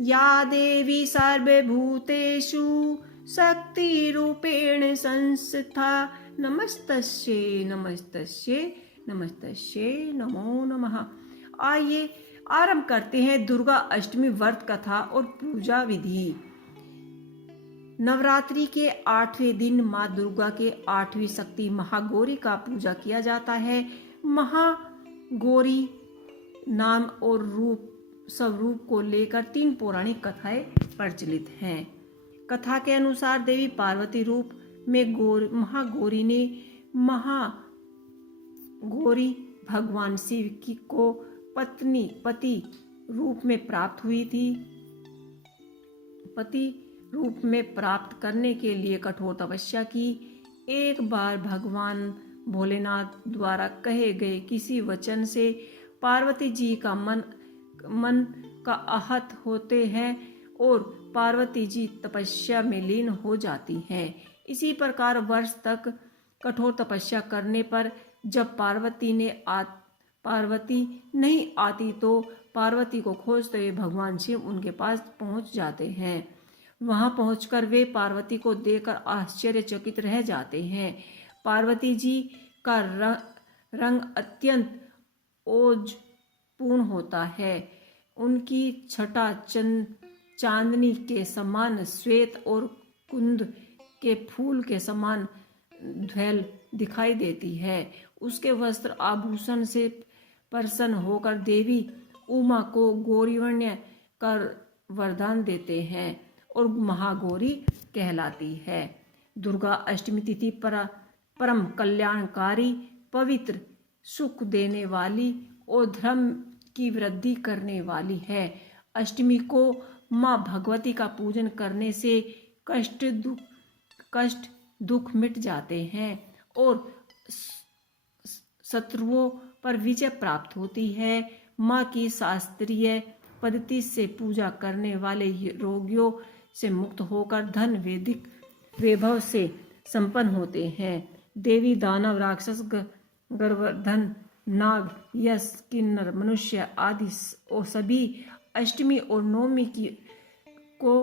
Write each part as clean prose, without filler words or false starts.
या देवी सर्वभूतेषु शक्तिरूपेण संस्थिता नमस्तस्यै नमस्तस्यै नमस्तस्यै नमो नमः। आइए आरंभ करते हैं दुर्गा अष्टमी व्रत कथा और पूजा विधि। नवरात्रि के 8वें दिन माँ दुर्गा के 8वीं शक्ति महागौरी का पूजा किया जाता है। महागौरी नाम और स्वरूप को लेकर 3 पौराणिक कथाएं प्रचलित हैं। कथा के अनुसार देवी पार्वती रूप में महागौरी ने महागौरी भगवान शिव को पति रूप में प्राप्त हुई थी। पति रूप में प्राप्त करने के लिए कठोर तपस्या की। एक बार भगवान भोलेनाथ द्वारा कहे गए किसी वचन से पार्वती जी का मन का आहत होते हैं और पार्वती जी तपस्या में लीन हो जाती हैं। इसी प्रकार वर्ष तक कठोर तपस्या करने पर जब पार्वती नहीं आती तो पार्वती को खोजते हुए भगवान शिव उनके पास पहुंच जाते हैं। वहां पहुंचकर वे पार्वती को देखकर आश्चर्यचकित रह जाते हैं। पार्वती जी का रंग अत्यंत ओजपूर्ण होता है। उनकी छटा चांदनी के समान श्वेत और कुंद के फूल के समान ध्वल दिखाई देती है। उसके वस्त्र आभूषण से प्रसन्न होकर देवी उमा को गौरीवण्य कर वरदान देते हैं और महागौरी कहलाती है। दुर्गा अष्टमी तिथि परम कल्याणकारी, पवित्र, सुख देने वाली और धर्म की वृद्धि करने वाली है। अष्टमी को माँ भगवती का पूजन करने से कष्ट दुख मिट जाते हैं और शत्रुओं पर विजय प्राप्त होती है। माँ की शास्त्रीय पद्धति से पूजा करने वाले रोगियों से मुक्त होकर धन वैदिक वैभव से संपन्न होते हैं। देवी दानव राक्षस गर्वधन नाग यश किन्नर मनुष्य आदि और सभी अष्टमी और नवमी को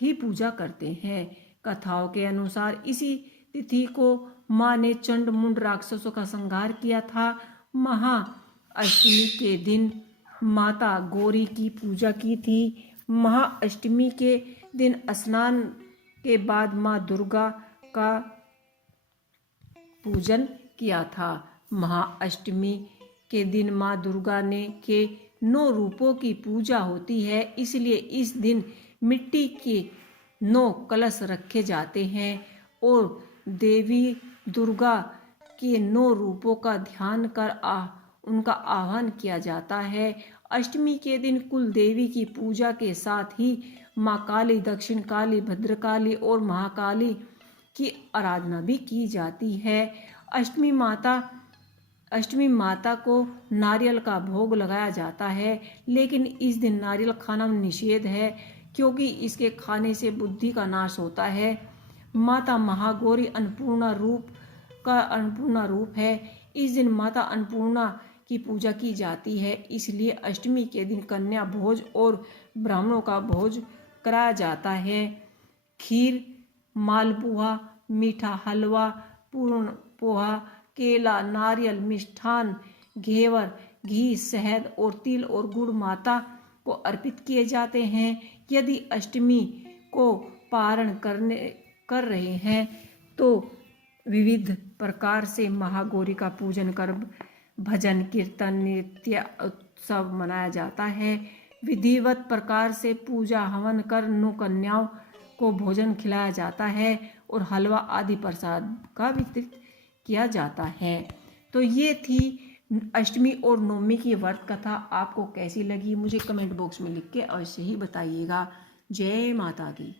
ही पूजा करते हैं। कथाओं के अनुसार इसी तिथि को माँ ने चंड मुंड राक्षसों का संहार किया था। महाअष्टमी के दिन माता गौरी की पूजा की थी। महाअष्टमी के दिन स्नान के बाद माँ दुर्गा का पूजन किया था। महाअष्टमी के दिन माँ दुर्गा के 9 रूपों की पूजा होती है, इसलिए इस दिन मिट्टी के 9 कलश रखे जाते हैं और देवी दुर्गा के 9 रूपों का ध्यान कर उनका आह्वान किया जाता है। अष्टमी के दिन कुल देवी की पूजा के साथ ही माँ काली, दक्षिण काली, भद्रकाली और महाकाली की आराधना भी की जाती है। अष्टमी माता को नारियल का भोग लगाया जाता है, लेकिन इस दिन नारियल खाना निषेध है क्योंकि इसके खाने से बुद्धि का नाश होता है। माता महागौरी अन्नपूर्णा रूप है। इस दिन माता अन्नपूर्णा की पूजा की जाती है, इसलिए अष्टमी के दिन कन्या भोज और ब्राह्मणों का भोज कराया जाता है। खीर, मालपुआ, मीठा हलवा, पूर्ण पोहा, केला, नारियल, मिष्ठान, घेवर, घी, शहद और तिल और गुड़ माता को अर्पित किए जाते हैं। यदि अष्टमी को पारण कर रहे हैं तो विविध प्रकार से महागौरी का पूजन कर भजन कीर्तन नृत्य उत्सव मनाया जाता है। विधिवत प्रकार से पूजा हवन कर 9 कन्याओं को भोजन खिलाया जाता है और हलवा आदि प्रसाद का वितरित किया जाता है। तो ये थी अष्टमी और नवमी की व्रत कथा। आपको कैसी लगी मुझे कमेंट बॉक्स में लिख के अवश्य ही बताइएगा। जय माता दी।